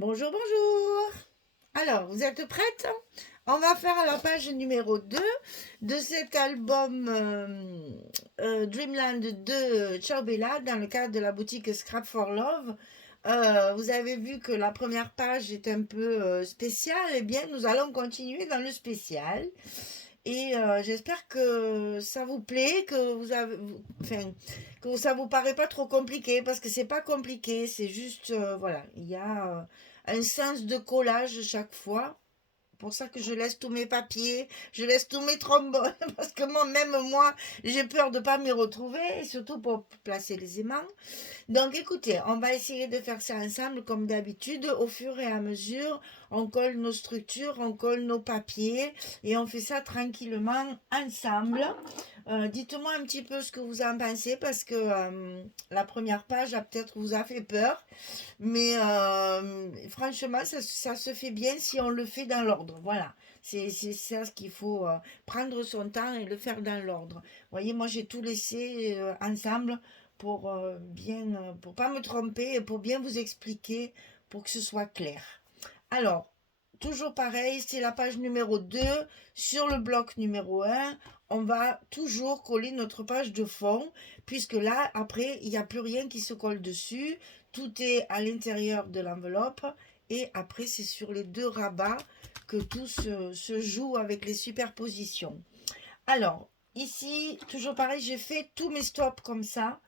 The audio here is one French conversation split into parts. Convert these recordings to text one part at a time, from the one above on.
Bonjour, bonjour. Alors, vous êtes prête? On va faire la page numéro 2 de cet album Dreamland de Ciao Bella dans le cadre de la boutique Scrap for Love. Vous avez vu que la première page est un peu spéciale. Eh bien, nous allons continuer dans le spécial. Et j'espère que ça vous plaît, enfin, que ça vous paraît pas trop compliqué, parce que c'est pas compliqué, c'est juste, voilà, il y a un sens de collage chaque fois. Pour ça que je laisse tous mes papiers, je laisse tous mes trombones, parce que moi, même moi, j'ai peur de pas m'y retrouver, et surtout pour placer les aimants. Donc écoutez, on va essayer de faire ça ensemble comme d'habitude. Au fur et à mesure, on colle nos structures, on colle nos papiers et on fait ça tranquillement ensemble. Dites-moi un petit peu ce que vous en pensez parce que la première page a peut-être vous a fait peur. Mais franchement, ça se fait bien si on le fait dans l'ordre. Voilà. C'est ça ce qu'il faut prendre son temps et le faire dans l'ordre. Vous voyez, moi j'ai tout laissé ensemble pour pour pas me tromper et pour bien vous expliquer pour que ce soit clair. Alors, toujours pareil, c'est la page numéro 2. Sur le bloc numéro 1, on va toujours coller notre page de fond, puisque là, après, il n'y a plus rien qui se colle dessus. Tout est à l'intérieur de l'enveloppe. Et après, c'est sur les deux rabats que tout se joue avec les superpositions. Alors, ici, toujours pareil, j'ai fait tous mes stops comme ça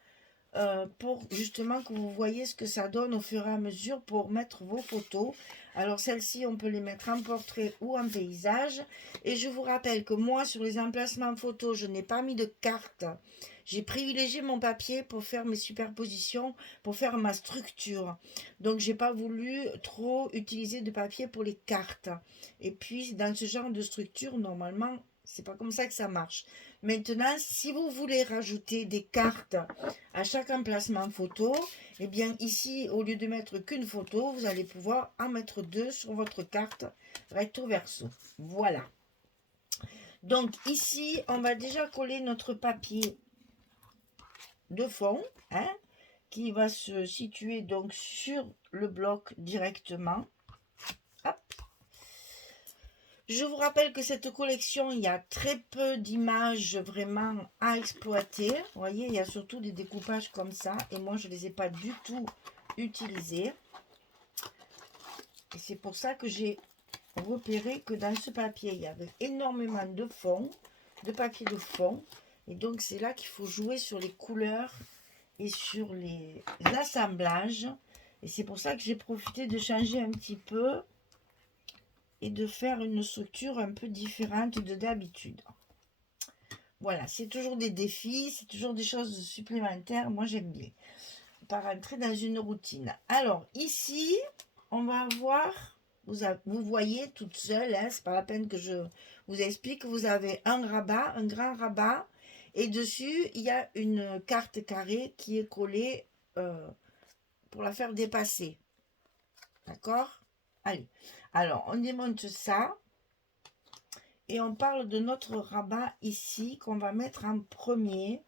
pour justement que vous voyez ce que ça donne au fur et à mesure pour mettre vos photos. Alors celles-ci, on peut les mettre en portrait ou en paysage. Et je vous rappelle que moi, sur les emplacements photos, je n'ai pas mis de carte. J'ai privilégié mon papier pour faire mes superpositions, pour faire ma structure. Donc, j'ai pas voulu trop utiliser de papier pour les cartes. Et puis, dans ce genre de structure, normalement, c'est pas comme ça que ça marche. Maintenant, si vous voulez rajouter des cartes à chaque emplacement photo, eh bien ici, au lieu de mettre qu'une photo, vous allez pouvoir en mettre deux sur votre carte recto verso. Voilà. Donc ici, on va déjà coller notre papier de fond, hein, qui va se situer donc sur le bloc directement. Hop. Je vous rappelle que cette collection, il y a très peu d'images vraiment à exploiter. Vous voyez, il y a surtout des découpages comme ça. Et moi, je ne les ai pas du tout utilisés. Et c'est pour ça que j'ai repéré que dans ce papier, il y avait énormément de fond, de papier de fond. Et donc, c'est là qu'il faut jouer sur les couleurs et sur les assemblages. Et c'est pour ça que j'ai profité de changer un petit peu et de faire une structure un peu différente de d'habitude. Voilà, c'est toujours des défis, c'est toujours des choses supplémentaires. Moi, j'aime bien. Pas rentrer dans une routine. Alors, ici, on va avoir, vous voyez toute seule, hein, c'est pas la peine que je vous explique. Vous avez un rabat, un grand rabat, et dessus, il y a une carte carrée qui est collée pour la faire dépasser. D'accord? Allez. Alors, on démonte ça. Et on parle de notre rabat ici qu'on va mettre en premier,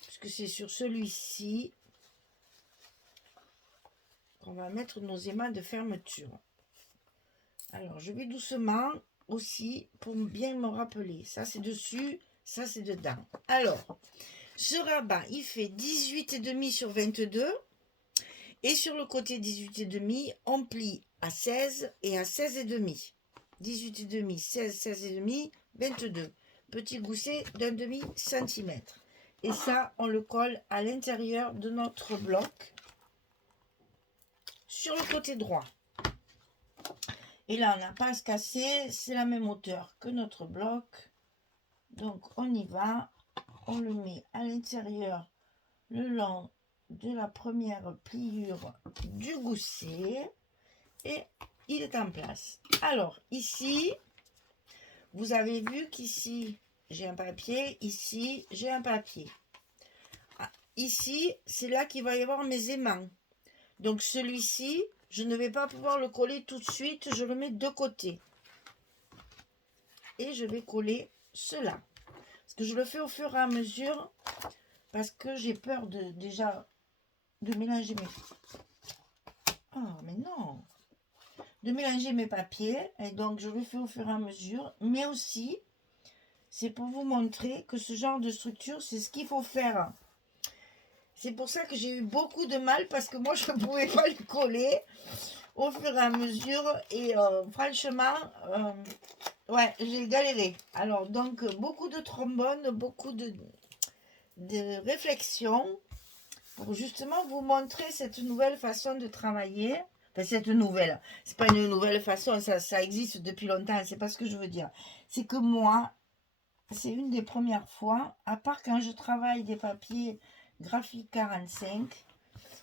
puisque c'est sur celui-ci qu'on va mettre nos aimants de fermeture. Alors, je vais doucement aussi pour bien me rappeler. Ça, c'est dessus, ça, c'est dedans. Alors, ce rabat, il fait 18,5 sur 22. Et sur le côté 18,5, on plie à 16 et à 16,5. 18,5, 16, 16,5, 22. Petit gousset d'un demi-centimètre. Et ça, on le colle à l'intérieur de notre bloc sur le côté droit. Et là, on n'a pas à se casser, c'est la même hauteur que notre bloc. Donc, on y va. On le met à l'intérieur le long de la première pliure du gousset. Et il est en place. Alors, ici, vous avez vu qu'ici, j'ai un papier. Ici, j'ai un papier. Ici, c'est là qu'il va y avoir mes aimants. Donc, celui-ci, je ne vais pas pouvoir le coller tout de suite. Je le mets de côté. Et je vais coller cela. Parce que je le fais au fur et à mesure. Parce que j'ai peur de mélanger mes... Oh, mais non. de mélanger mes papiers. Et donc, je le fais au fur et à mesure. Mais aussi, c'est pour vous montrer que ce genre de structure, c'est ce qu'il faut faire. C'est pour ça que j'ai eu beaucoup de mal parce que moi, je ne pouvais pas le coller au fur et à mesure. Et franchement, ouais, j'ai galéré. Alors, donc, beaucoup de trombone, beaucoup de réflexion pour justement vous montrer cette nouvelle façon de travailler. Enfin, cette nouvelle, c'est pas une nouvelle façon, ça existe depuis longtemps, c'est pas ce que je veux dire. C'est que moi, c'est une des premières fois, à part quand je travaille des papiers graphiques 45,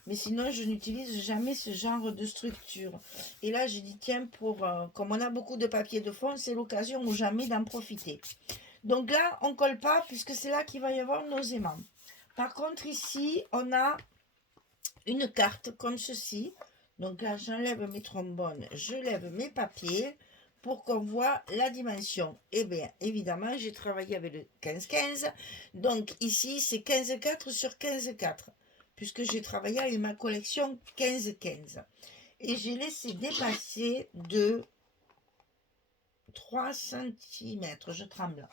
mais sinon je n'utilise jamais ce genre de structure. Et là j'ai dit tiens, comme on a beaucoup de papier de fond, c'est l'occasion ou jamais d'en profiter. Donc là on colle pas puisque c'est là qu'il va y avoir nos aimants. Par contre ici on a une carte comme ceci. Donc là j'enlève mes trombones, je lève mes papiers pour qu'on voit la dimension. Et bien évidemment j'ai travaillé avec le 15-15, donc ici c'est 15-4 sur 15-4 puisque j'ai travaillé avec ma collection 15-15 et j'ai laissé dépasser de 3 cm, je tremble,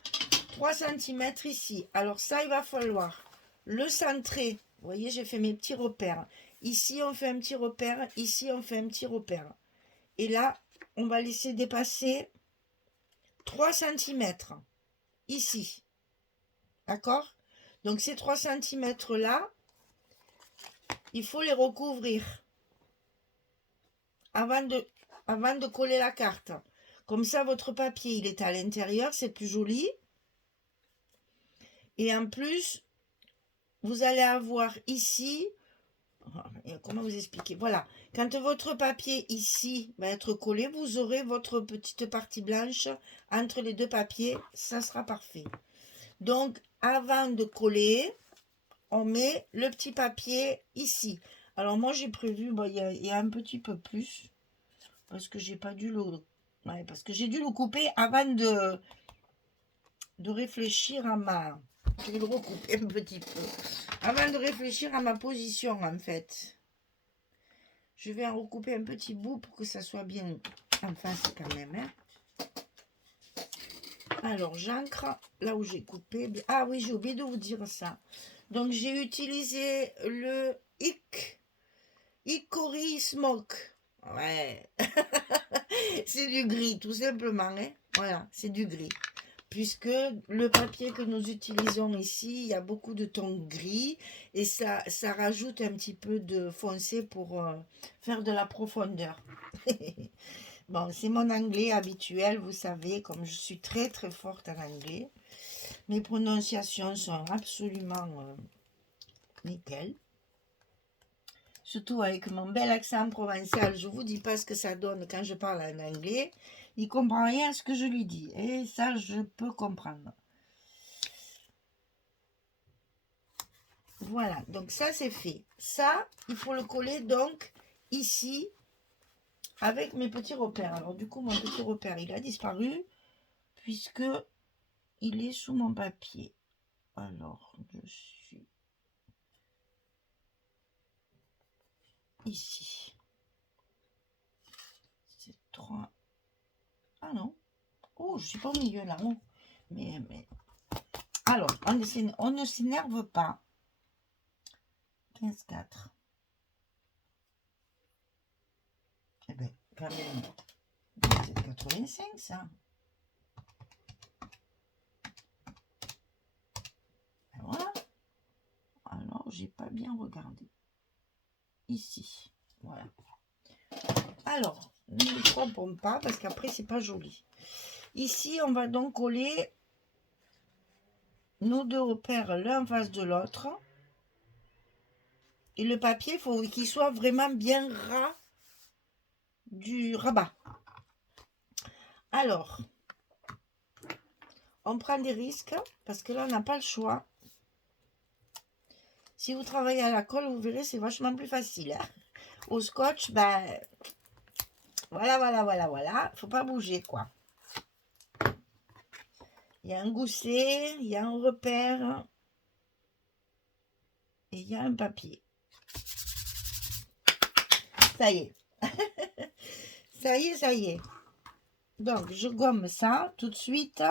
3 cm ici. Alors ça il va falloir le centrer. Vous voyez, j'ai fait mes petits repères. Ici on fait un petit repère, ici on fait un petit repère, et là on va laisser dépasser 3 cm ici, d'accord? Donc ces 3 cm là, il faut les recouvrir avant de coller la carte. Comme ça votre papier il est à l'intérieur, c'est plus joli. Et en plus vous allez avoir ici, comment vous expliquer, voilà, quand votre papier ici va être collé, vous aurez votre petite partie blanche entre les deux papiers, ça sera parfait. Donc avant de coller, on met le petit papier ici. Alors moi j'ai prévu, bon, il y a un petit peu plus parce que j'ai pas dû le, ouais, parce que j'ai dû le couper avant de réfléchir à ma, je vais le recouper un petit peu avant de réfléchir à ma position en fait. Je vais en recouper un petit bout pour que ça soit bien en face quand même, hein. Alors j'ancre là où j'ai coupé. Ah oui, j'ai oublié de vous dire ça. Donc j'ai utilisé le Hickory Smoke. Ouais. C'est du gris tout simplement, hein. Voilà, c'est du gris. Puisque le papier que nous utilisons ici, il y a beaucoup de tons gris et ça rajoute un petit peu de foncé pour faire de la profondeur. Bon, c'est mon anglais habituel, vous savez, comme je suis très très forte en anglais. Mes prononciations sont absolument nickel. Surtout avec mon bel accent provençal, je vous dis pas ce que ça donne quand je parle en anglais. Il comprend rien à ce que je lui dis. Et ça, je peux comprendre. Voilà, donc ça c'est fait. Ça, il faut le coller donc ici avec mes petits repères. Alors du coup, mon petit repère, il a disparu puisque il est sous mon papier. Alors, je suis ici. C'est 3. Ah non. Oh, je suis pas au milieu là. Oh. Mais... Alors, on ne s'énerve pas. 15-4. Eh bien, quand même, c'est 85 ça. Et voilà. Alors, j'ai pas bien regardé. Ici. Voilà. Alors, ne nous trompons pas parce qu'après, c'est pas joli. Ici, on va donc coller nos deux repères l'un en face de l'autre. Et le papier, il faut qu'il soit vraiment bien ras du rabat. Alors, on prend des risques parce que là, on n'a pas le choix. Si vous travaillez à la colle, vous verrez, c'est vachement plus facile, hein. Au scotch, ben, voilà. Faut pas bouger, quoi. Il y a un gousset, il y a un repère et il y a un papier. Ça y est. Ça y est, ça y est. Donc, je gomme ça tout de suite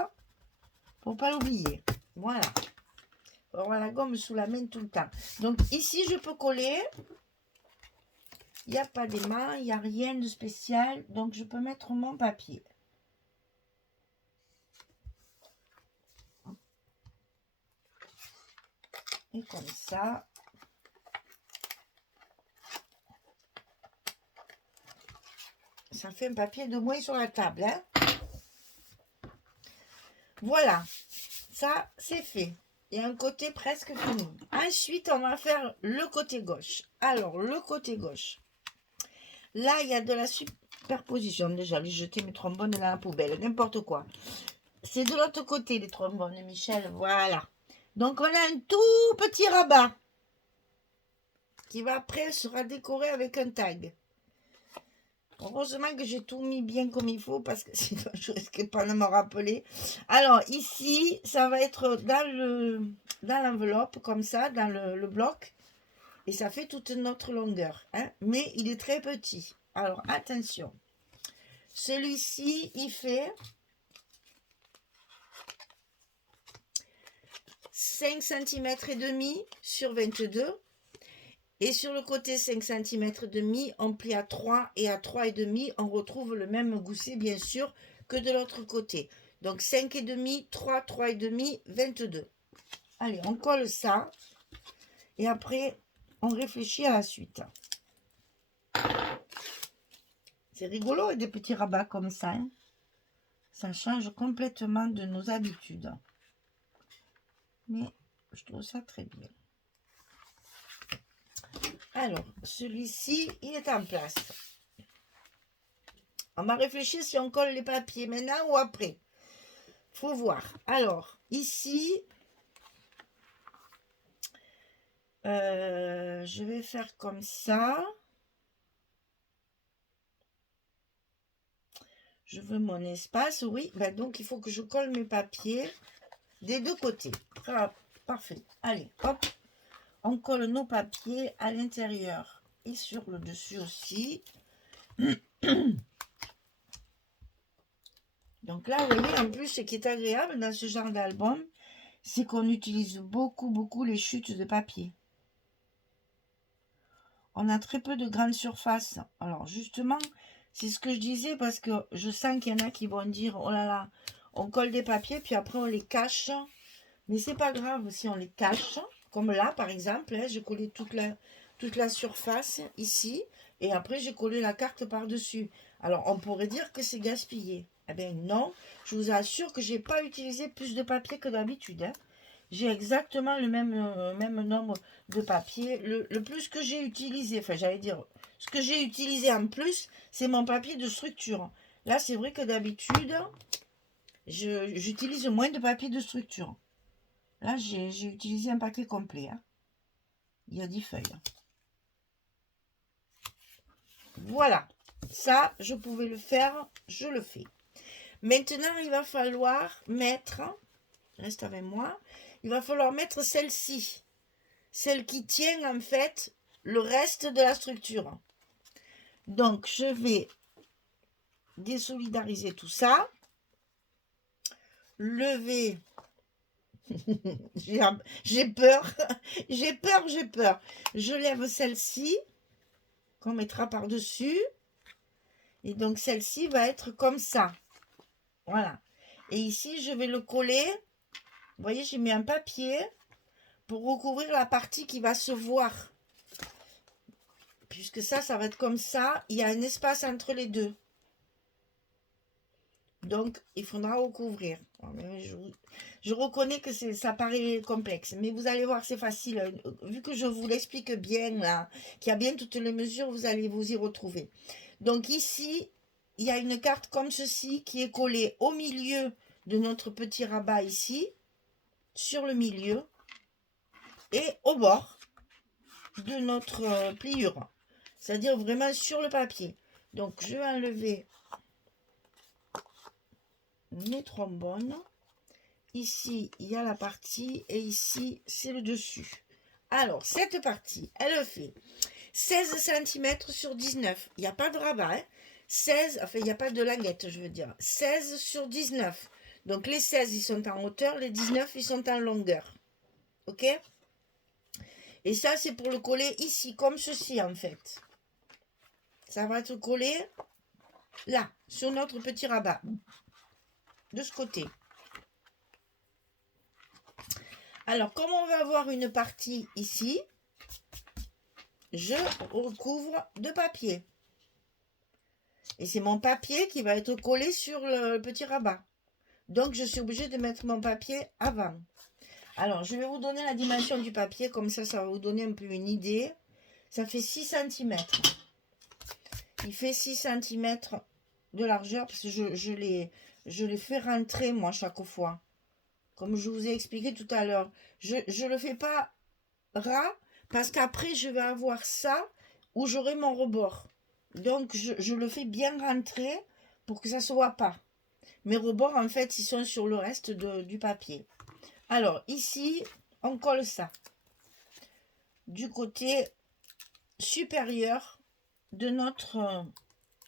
pour pas l'oublier. Voilà. On va la gomme sous la main tout le temps. Donc, ici, je peux coller. Il n'y a pas d'aimant, il n'y a rien de spécial. Donc, je peux mettre mon papier. Et comme ça. Ça fait un papier de moins sur la table. Hein. Voilà. Ça, c'est fait. Il y a un côté presque fini. Ensuite, on va faire le côté gauche. Alors, le côté gauche. Là, il y a de la superposition. Déjà, j'ai jeté mes trombones dans la poubelle. N'importe quoi. C'est de l'autre côté, les trombones, Michel. Voilà. Donc, on a un tout petit rabat qui va après sera décoré avec un tag. Heureusement que j'ai tout mis bien comme il faut parce que sinon je risquais pas de me rappeler. Alors ici, ça va être dans l'enveloppe comme ça, dans le bloc. Et ça fait toute notre longueur. Hein, mais il est très petit. Alors attention. Celui-ci, il fait 5 cm et demi sur 22. Et sur le côté 5 cm et demi, on plie à 3 et à 3 et demi, on retrouve le même gousset bien sûr que de l'autre côté. Donc 5 et demi, 3, 3 et demi, 22. Allez, on colle ça et après on réfléchit à la suite. C'est rigolo des petits rabats comme ça. Hein, ça change complètement de nos habitudes. Mais je trouve ça très bien. Alors, celui-ci, il est en place. On va réfléchir si on colle les papiers maintenant ou après. Faut voir. Alors, ici, je vais faire comme ça. Je veux mon espace, oui. Ben donc, il faut que je colle mes papiers des deux côtés. Ah, parfait. Allez, hop. On colle nos papiers à l'intérieur et sur le dessus aussi. Donc là, vous voyez, en plus, ce qui est agréable dans ce genre d'album, c'est qu'on utilise beaucoup les chutes de papier. On a très peu de grandes surfaces. Alors justement, c'est ce que je disais parce que je sens qu'il y en a qui vont dire, oh là là, on colle des papiers, puis après on les cache. Mais c'est pas grave si on les cache. Comme là, par exemple, hein, j'ai collé toute la surface ici. Et après, j'ai collé la carte par-dessus. Alors, on pourrait dire que c'est gaspillé. Eh bien, non. Je vous assure que je n'ai pas utilisé plus de papier que d'habitude. Hein. J'ai exactement le même nombre de papiers. Le plus que j'ai utilisé, enfin, j'allais dire, ce que j'ai utilisé en plus, c'est mon papier de structure. Là, c'est vrai que d'habitude, j'utilise moins de papier de structure. Là, j'ai utilisé un paquet complet. Hein. Il y a 10 feuilles. Voilà. Ça, je pouvais le faire. Je le fais. Maintenant, il va falloir mettre, reste avec moi, il va falloir mettre celle-ci. Celle qui tient, en fait, le reste de la structure. Donc, je vais désolidariser tout ça. Lever... j'ai peur, j'ai peur. Je lève celle-ci qu'on mettra par-dessus. Et donc, celle-ci va être comme ça. Voilà. Et ici, je vais le coller. Vous voyez, j'ai mis un papier pour recouvrir la partie qui va se voir. Puisque ça va être comme ça. Il y a un espace entre les deux. Donc, il faudra recouvrir. Je reconnais que ça paraît complexe, mais vous allez voir, c'est facile. Vu que je vous l'explique bien, là, qu'il y a bien toutes les mesures, vous allez vous y retrouver. Donc ici, il y a une carte comme ceci qui est collée au milieu de notre petit rabat ici, sur le milieu, et au bord de notre pliure. C'est-à-dire vraiment sur le papier. Donc, je vais enlever mes trombones. Ici, il y a la partie et ici, c'est le dessus. Alors, cette partie, elle fait 16 cm sur 19. Il n'y a pas de rabat. Hein. 16, enfin il n'y a pas de languette, je veux dire, 16 sur 19. Donc les 16, ils sont en hauteur, les 19, ils sont en longueur. Ok? Et ça, c'est pour le coller ici, comme ceci en fait. Ça va être collé là, sur notre petit rabat, de ce côté. Alors, comme on va avoir une partie ici, je recouvre de papier. Et c'est mon papier qui va être collé sur le petit rabat. Donc, je suis obligée de mettre mon papier avant. Alors, je vais vous donner la dimension du papier, comme ça va vous donner un peu une idée. Ça fait 6 cm. Il fait 6 cm de largeur, parce que je les fais rentrer, moi, chaque fois. Comme je vous ai expliqué tout à l'heure. Je ne le fais pas ras, parce qu'après, je vais avoir ça, où j'aurai mon rebord. Donc, je le fais bien rentrer, pour que ça ne se voit pas. Mes rebords, en fait, ils sont sur le reste du papier. Alors, ici, on colle ça du côté supérieur de notre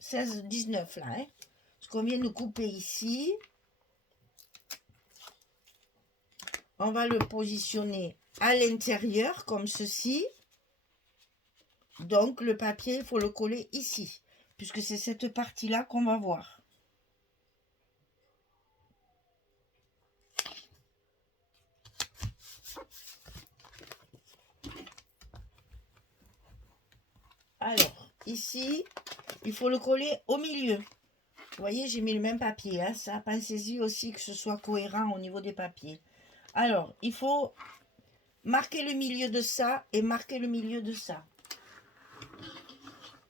16-19 là. Hein, ce qu'on vient de couper ici. On va le positionner à l'intérieur, comme ceci. Donc, le papier, il faut le coller ici, puisque c'est cette partie-là qu'on va voir. Alors, ici, il faut le coller au milieu. Vous voyez, j'ai mis le même papier. Hein, ça, pensez-y aussi que ce soit cohérent au niveau des papiers. Alors, il faut marquer le milieu de ça et marquer le milieu de ça.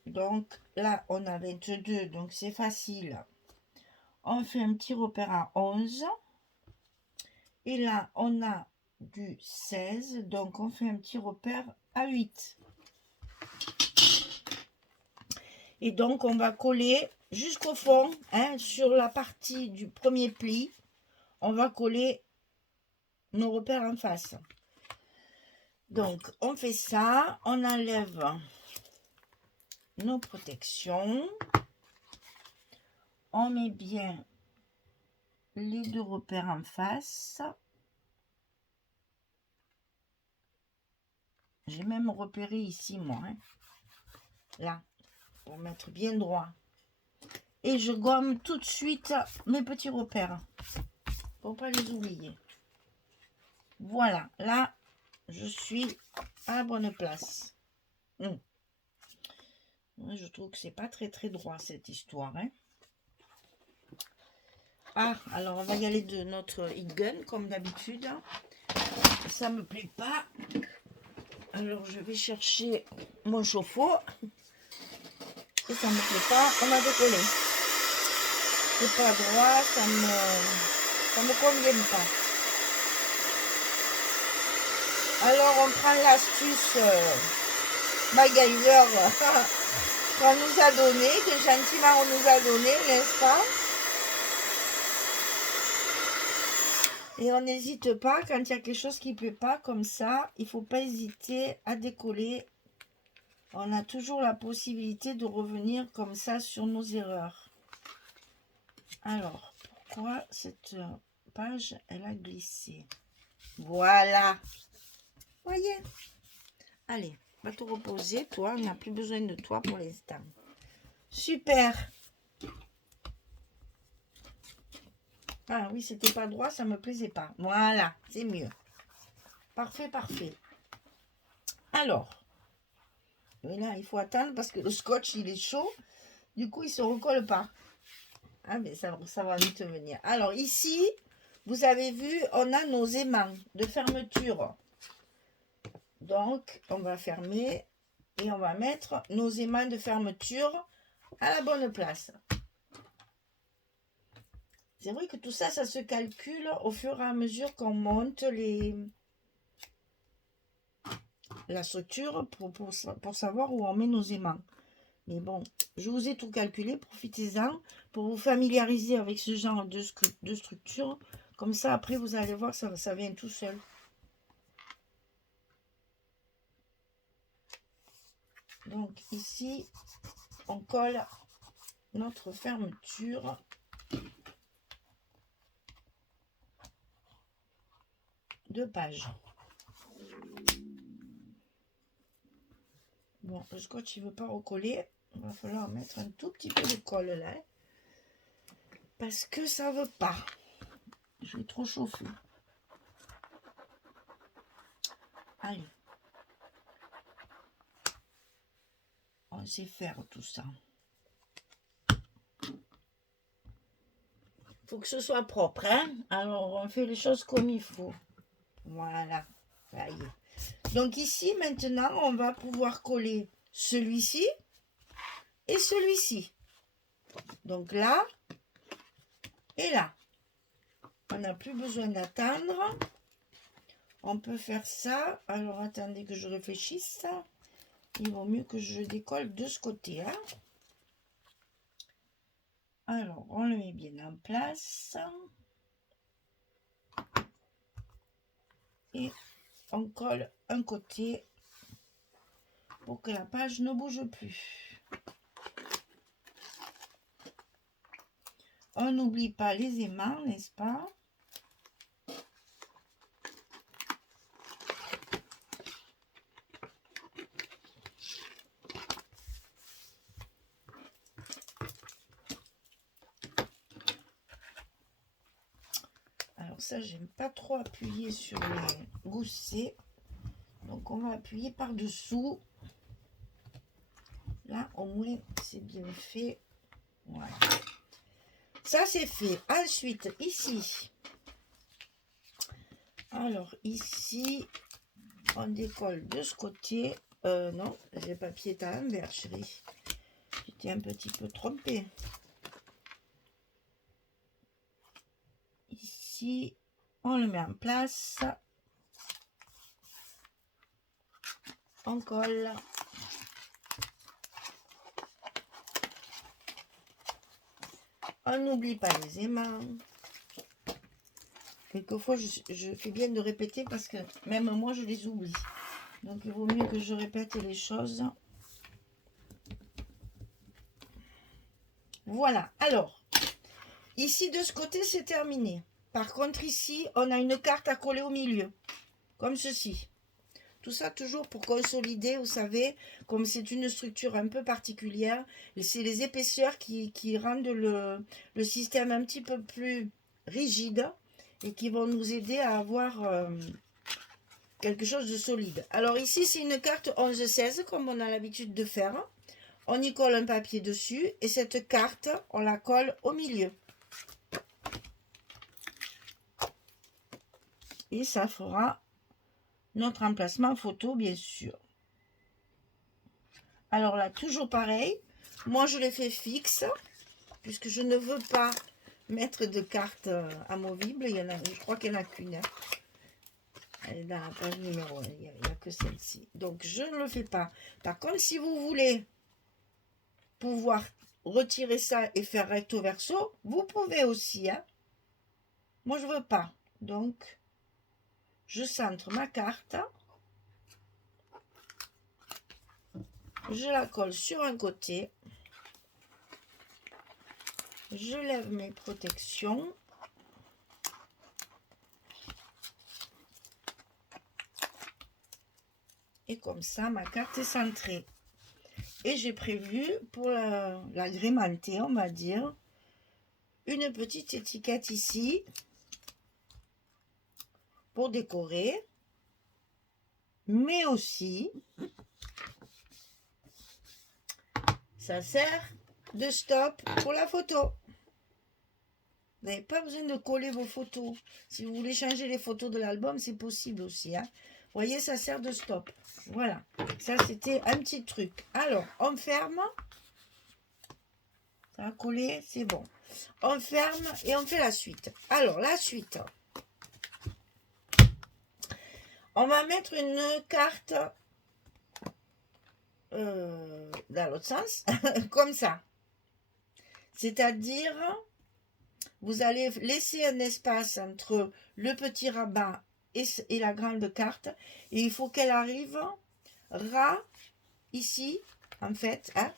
Donc, là, on a 22, donc c'est facile. On fait un petit repère à 11. Et là, on a du 16, donc on fait un petit repère à 8. Et donc, on va coller jusqu'au fond, hein, sur la partie du premier pli. On va coller nos repères en face. Donc, on fait ça. On enlève nos protections. On met bien les deux repères en face. J'ai même repéré ici, moi. Hein, là, pour mettre bien droit. Et je gomme tout de suite mes petits repères pour pas les oublier. Voilà, là je suis à la bonne place. Je trouve que c'est pas très droit cette histoire. Hein. Ah, alors on va y aller de notre heat gun comme d'habitude. Ça me plaît pas. Alors je vais chercher mon chauffe-eau. Et ça me plaît pas. On a décollé. C'est pas droit, ça me convient pas. Alors on prend l'astuce MacGyver qu'on nous a donné, que gentiment on nous a donné, n'est-ce pas? Et on n'hésite pas, quand il y a quelque chose qui ne plaît pas comme ça, il ne faut pas hésiter à décoller. On a toujours la possibilité de revenir comme ça sur nos erreurs. Alors, pourquoi cette page, elle a glissé? Voilà. Voyez? Allez, va te reposer, toi. On n'a plus besoin de toi pour l'instant. Super. Ah oui, c'était pas droit, ça me plaisait pas. Voilà, c'est mieux. Parfait, parfait. Alors, mais là, il faut attendre parce que le scotch, il est chaud. Du coup, il se recolle pas. Ah, mais ça va vite venir. Alors, ici, vous avez vu, on a nos aimants de fermeture. Donc, on va fermer et on va mettre nos aimants de fermeture à la bonne place. C'est vrai que tout ça, ça se calcule au fur et à mesure qu'on monte la structure pour savoir où on met nos aimants. Mais bon, je vous ai tout calculé, profitez-en pour vous familiariser avec ce genre de structure. Comme ça, après, vous allez voir, ça vient tout seul. Donc ici, on colle notre fermeture de page. Bon, le scotch il veut pas recoller, il va falloir mettre un tout petit peu de colle là, parce que ça veut pas. Je vais trop chauffer. Allez, on sait faire tout ça. Faut que ce soit propre, hein. Alors on fait les choses comme il faut. Voilà, ça y est. Donc ici maintenant on va pouvoir coller celui-ci et celui-ci. Donc là et là. On n'a plus besoin d'attendre. On peut faire ça. Alors attendez que je réfléchisse. Il vaut mieux que je décolle de ce côté. Hein. Alors on le met bien en place. Et on colle un côté pour que la page ne bouge plus. On n'oublie pas les aimants, n'est-ce pas? Alors ça, j'aime pas trop appuyer sur les goussets. Donc on va appuyer par-dessous. Là, au moins, c'est bien fait. Voilà. Ça, c'est fait. Ensuite, ici. Alors, ici, on décolle de ce côté. Non, j'ai papier à l'envers, chérie. J'étais un petit peu trompée. Ici, on le met en place. On colle. On n'oublie pas les aimants. Quelquefois, je fais bien de répéter parce que même moi, je les oublie. Donc, il vaut mieux que je répète les choses. Voilà. Alors, ici, de ce côté, c'est terminé. Par contre, ici, on a une carte à coller au milieu. Comme ceci. Tout ça toujours pour consolider, vous savez, comme c'est une structure un peu particulière, c'est les épaisseurs qui rendent le système un petit peu plus rigide et qui vont nous aider à avoir quelque chose de solide. Alors ici, c'est une carte 11-16, comme on a l'habitude de faire. On y colle un papier dessus et cette carte, on la colle au milieu. Et ça fera notre emplacement photo, bien sûr. Alors là, toujours pareil. Moi, je l'ai fait fixe, puisque je ne veux pas mettre de carte amovible. Il y en a, je crois qu'il n'y en a qu'une. Hein. Elle est dans la page numéro 1. Il n'y a que celle-ci. Donc, je ne le fais pas. Par contre, si vous voulez pouvoir retirer ça et faire recto verso, vous pouvez aussi. Hein. Moi, je ne veux pas. Donc, je centre ma carte. Je la colle sur un côté. Je lève mes protections. Et comme ça, ma carte est centrée. Et j'ai prévu pour l'agrémenter, on va dire, une petite étiquette ici pour décorer. Mais aussi, ça sert de stop pour la photo. Vous n'avez pas besoin de coller vos photos. Si vous voulez changer les photos de l'album, c'est possible aussi. Hein. Vous voyez, ça sert de stop. Voilà. Ça, c'était un petit truc. Alors, on ferme. Ça a collé, c'est bon. On ferme et on fait la suite. Alors, la suite. On va mettre une carte dans l'autre sens, comme ça. C'est-à-dire, vous allez laisser un espace entre le petit rabat et la grande carte. Et il faut qu'elle arrive ras, ici, en fait, hein,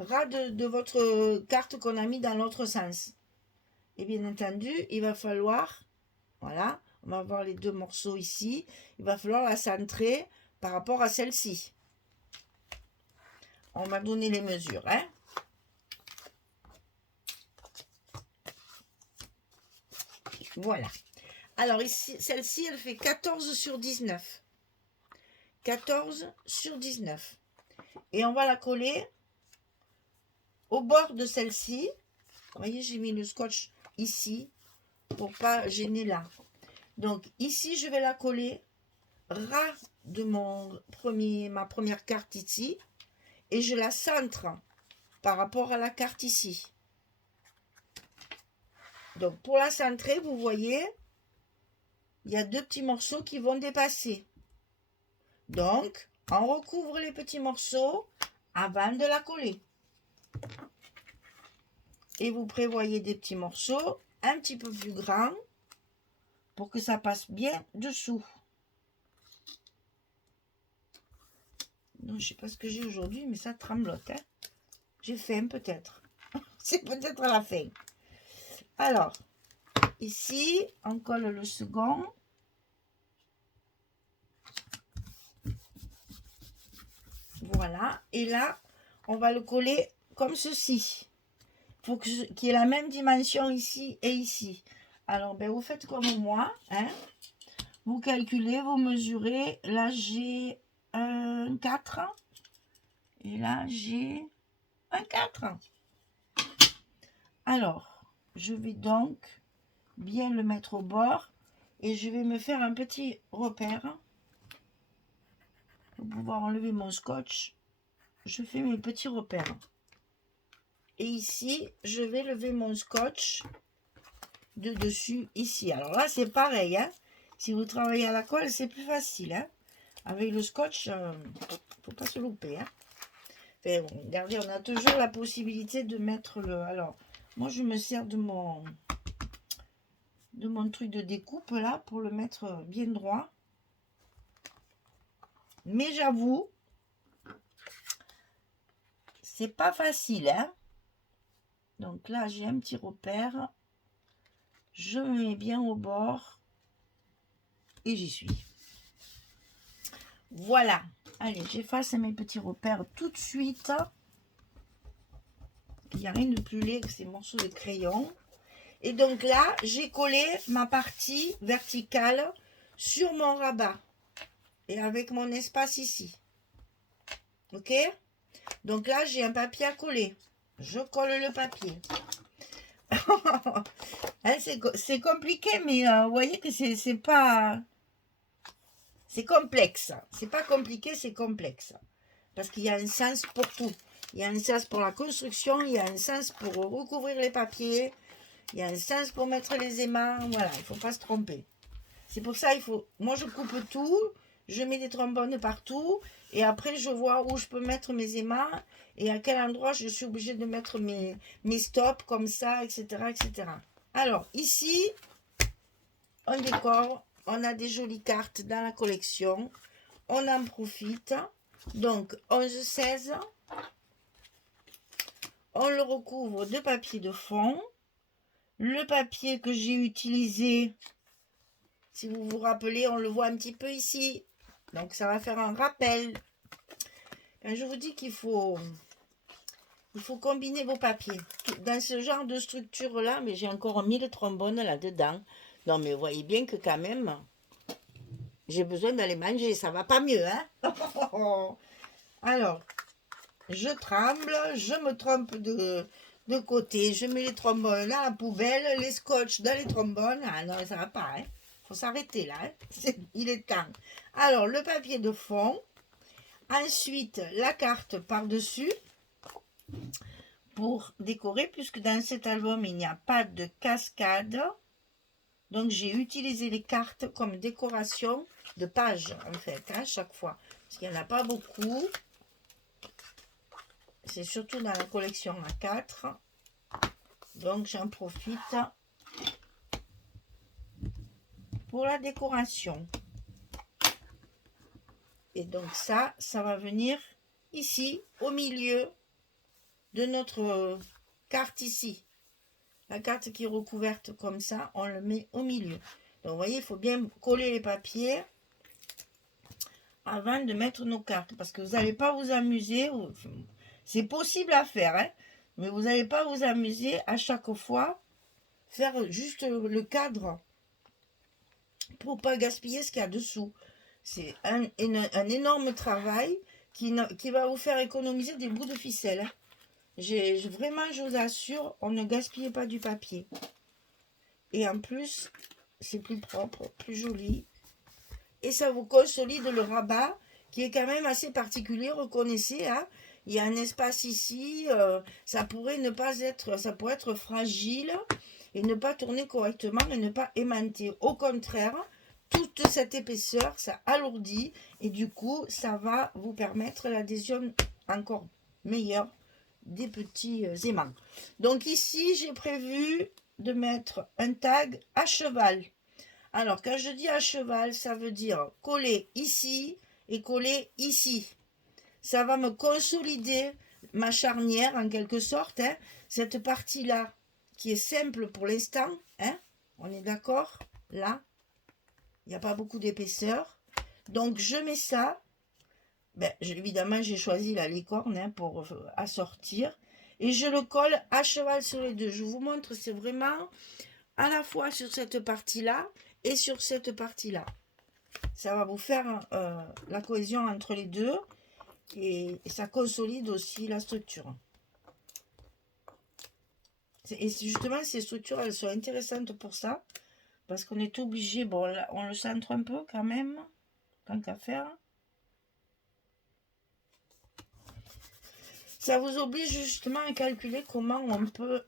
ras de votre carte qu'on a mis dans l'autre sens. Et bien entendu, il va falloir, voilà, on va voir les deux morceaux ici, il va falloir la centrer par rapport à celle-ci. On m'a donné les mesures, hein. Voilà. Alors ici, celle-ci, elle fait 14 sur 19. 14 sur 19. Et on va la coller au bord de celle-ci. Vous voyez, j'ai mis le scotch ici pour pas gêner là. Donc ici, je vais la coller ras de ma première carte ici. Et je la centre par rapport à la carte ici. Donc pour la centrer, vous voyez, il y a deux petits morceaux qui vont dépasser. Donc, on recouvre les petits morceaux avant de la coller. Et vous prévoyez des petits morceaux un petit peu plus grands pour que ça passe bien dessous. Non, je ne sais pas ce que j'ai aujourd'hui, mais ça tremblote. Hein. J'ai faim peut-être. C'est peut-être à la fin. Alors, ici, on colle le second. Voilà. Et là, on va le coller comme ceci. Il faut qu'il y ait la même dimension ici et ici. Alors, ben, vous faites comme moi. Hein. Vous calculez, vous mesurez. Là, j'ai un 4. Et là, j'ai un 4. Alors, je vais donc bien le mettre au bord. Et je vais me faire un petit repère. Pour pouvoir enlever mon scotch. Je fais mes petits repères. Et ici, je vais lever mon scotch de dessus ici. Alors là, c'est pareil. Hein. Si vous travaillez à la colle, c'est plus facile. Hein. Avec le scotch, il ne faut pas se louper. Hein. Enfin, regardez, on a toujours la possibilité de mettre le... Alors, moi, je me sers de mon truc de découpe là pour le mettre bien droit. Mais j'avoue, c'est pas facile. Hein. Donc là, j'ai un petit repère. Je me mets bien au bord. Et j'y suis. Voilà. Allez, j'efface mes petits repères tout de suite. Il n'y a rien de plus laid que ces morceaux de crayon. Et donc là, j'ai collé ma partie verticale sur mon rabat. Et avec mon espace ici. Ok? Donc là, j'ai un papier à coller. Je colle le papier. Hein, c'est compliqué, mais vous voyez que c'est pas... C'est complexe. C'est pas compliqué, c'est complexe. Parce qu'il y a un sens pour tout. Il y a un sens pour la construction, il y a un sens pour recouvrir les papiers, il y a un sens pour mettre les aimants. Voilà, il ne faut pas se tromper. C'est pour ça, il faut... Moi, je coupe tout, je mets des trombones partout, et après, je vois où je peux mettre mes aimants, et à quel endroit je suis obligée de mettre mes stops, comme ça, etc., etc. Alors, ici, on décore. On a des jolies cartes dans la collection. On en profite. Donc, 11-16. On le recouvre de papier de fond. Le papier que j'ai utilisé, si vous vous rappelez, on le voit un petit peu ici. Donc, ça va faire un rappel. Quand je vous dis qu'il faut combiner vos papiers. Dans ce genre de structure-là, mais j'ai encore mis le trombone là-dedans. Non, mais vous voyez bien que quand même, j'ai besoin d'aller manger. Ça va pas mieux, hein? Alors, je tremble, je me trompe de côté. Je mets les trombones dans la poubelle, les scotch dans les trombones. Ah non, ça va pas, hein? Faut s'arrêter là, hein? Il est temps. Alors, le papier de fond. Ensuite, la carte par-dessus. Pour décorer, puisque dans cet album, il n'y a pas de cascade. Donc, j'ai utilisé les cartes comme décoration de page, en fait, à chaque fois. Parce qu'il n'y en a pas beaucoup. C'est surtout dans la collection A4. Donc, j'en profite pour la décoration. Et donc, ça va venir ici, au milieu de notre carte ici. La carte qui est recouverte comme ça, on le met au milieu. Donc, vous voyez, il faut bien coller les papiers avant de mettre nos cartes. Parce que vous n'allez pas vous amuser. C'est possible à faire, hein, mais vous n'allez pas vous amuser à chaque fois faire juste le cadre pour ne pas gaspiller ce qu'il y a dessous. C'est un énorme travail qui va vous faire économiser des bouts de ficelle. Vraiment, je vous assure, on ne gaspille pas du papier. Et en plus, c'est plus propre, plus joli. Et ça vous consolide le rabat, qui est quand même assez particulier, reconnaissez. Hein, il y a un espace ici, ça pourrait être fragile et ne pas tourner correctement et ne pas aimanter. Au contraire, toute cette épaisseur, ça alourdit et du coup, ça va vous permettre l'adhésion encore meilleure des petits aimants. Donc ici, j'ai prévu de mettre un tag à cheval. Alors, quand je dis à cheval, ça veut dire coller ici et coller ici. Ça va me consolider ma charnière en quelque sorte. Hein, cette partie-là qui est simple pour l'instant. Hein, on est d'accord? Là, il n'y a pas beaucoup d'épaisseur. Donc, je mets ça. Évidemment, j'ai choisi la licorne hein, pour assortir. Et je le colle à cheval sur les deux. Je vous montre, c'est vraiment à la fois sur cette partie-là et sur cette partie-là. Ça va vous faire la cohésion entre les deux et ça consolide aussi la structure. Et justement, ces structures, elles sont intéressantes pour ça parce qu'on est obligé, bon, là, on le centre un peu quand même, tant qu'à faire. Ça vous oblige justement à calculer comment on peut,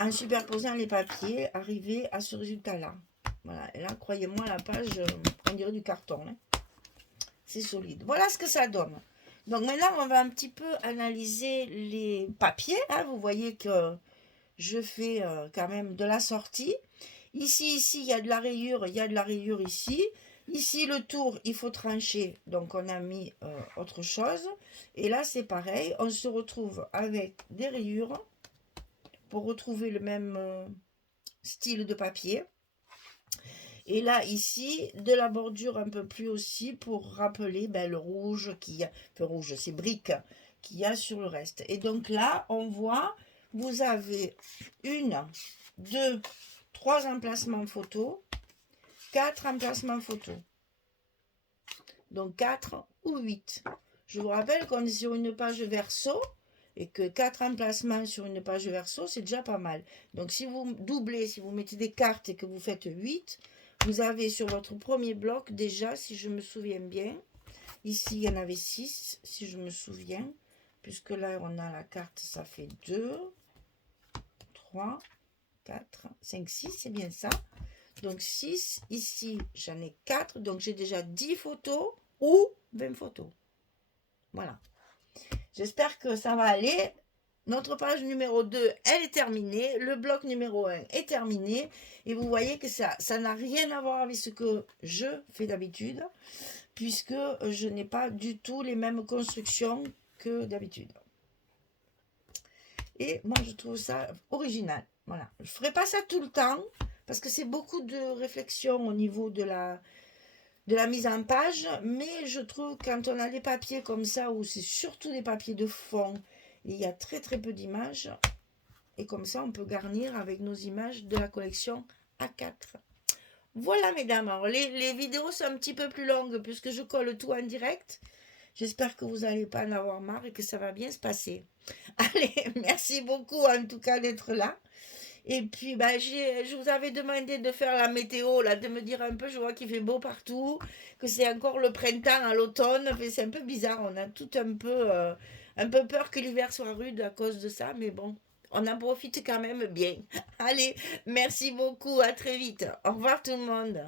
en superposant les papiers, arriver à ce résultat-là. Voilà, et là, croyez-moi, la page, on dirait du carton. Hein. C'est solide. Voilà ce que ça donne. Donc maintenant, on va un petit peu analyser les papiers. Hein. Vous voyez que je fais quand même de la sortie. Ici, il y a de la rayure, il y a de la rayure ici. Ici, le tour, il faut trancher, donc on a mis autre chose. Et là, c'est pareil, on se retrouve avec des rayures pour retrouver le même style de papier. Et là, ici, de la bordure un peu plus aussi pour rappeler le rouge qu'il y a, rouge, c'est brique qu'il y a sur le reste. Et donc là, on voit, vous avez 1, 2, 3 emplacements photo. 4 emplacements photo. Donc 4 ou 8. Je vous rappelle qu'on est sur une page verso et que 4 emplacements sur une page verso, c'est déjà pas mal. Donc si vous doublez, si vous mettez des cartes et que vous faites 8, vous avez sur votre premier bloc déjà, si je me souviens bien, ici il y en avait 6, si je me souviens, puisque là on a la carte, ça fait 2, 3, 4, 5, 6, c'est bien ça. Donc 6, ici j'en ai 4, donc j'ai déjà 10 photos ou 20 photos. Voilà. J'espère que ça va aller. Notre page numéro 2, elle est terminée. Le bloc numéro 1 est terminé. Et vous voyez que ça n'a rien à voir avec ce que je fais d'habitude, puisque je n'ai pas du tout les mêmes constructions que d'habitude. Et moi, je trouve ça original. Voilà. Je ne ferai pas ça tout le temps, parce que c'est beaucoup de réflexion au niveau de la mise en page, mais je trouve quand on a des papiers comme ça, où c'est surtout des papiers de fond, il y a très très peu d'images, et comme ça on peut garnir avec nos images de la collection A4. Voilà mesdames, alors les vidéos sont un petit peu plus longues puisque je colle tout en direct. J'espère que vous n'allez pas en avoir marre et que ça va bien se passer. Allez, merci beaucoup en tout cas d'être là. Et puis, je vous avais demandé de faire la météo, là, de me dire un peu, je vois qu'il fait beau partout, que c'est encore le printemps à l'automne. C'est un peu bizarre, on a tout un peu peur que l'hiver soit rude à cause de ça, mais bon, on en profite quand même bien. Allez, merci beaucoup, à très vite. Au revoir tout le monde.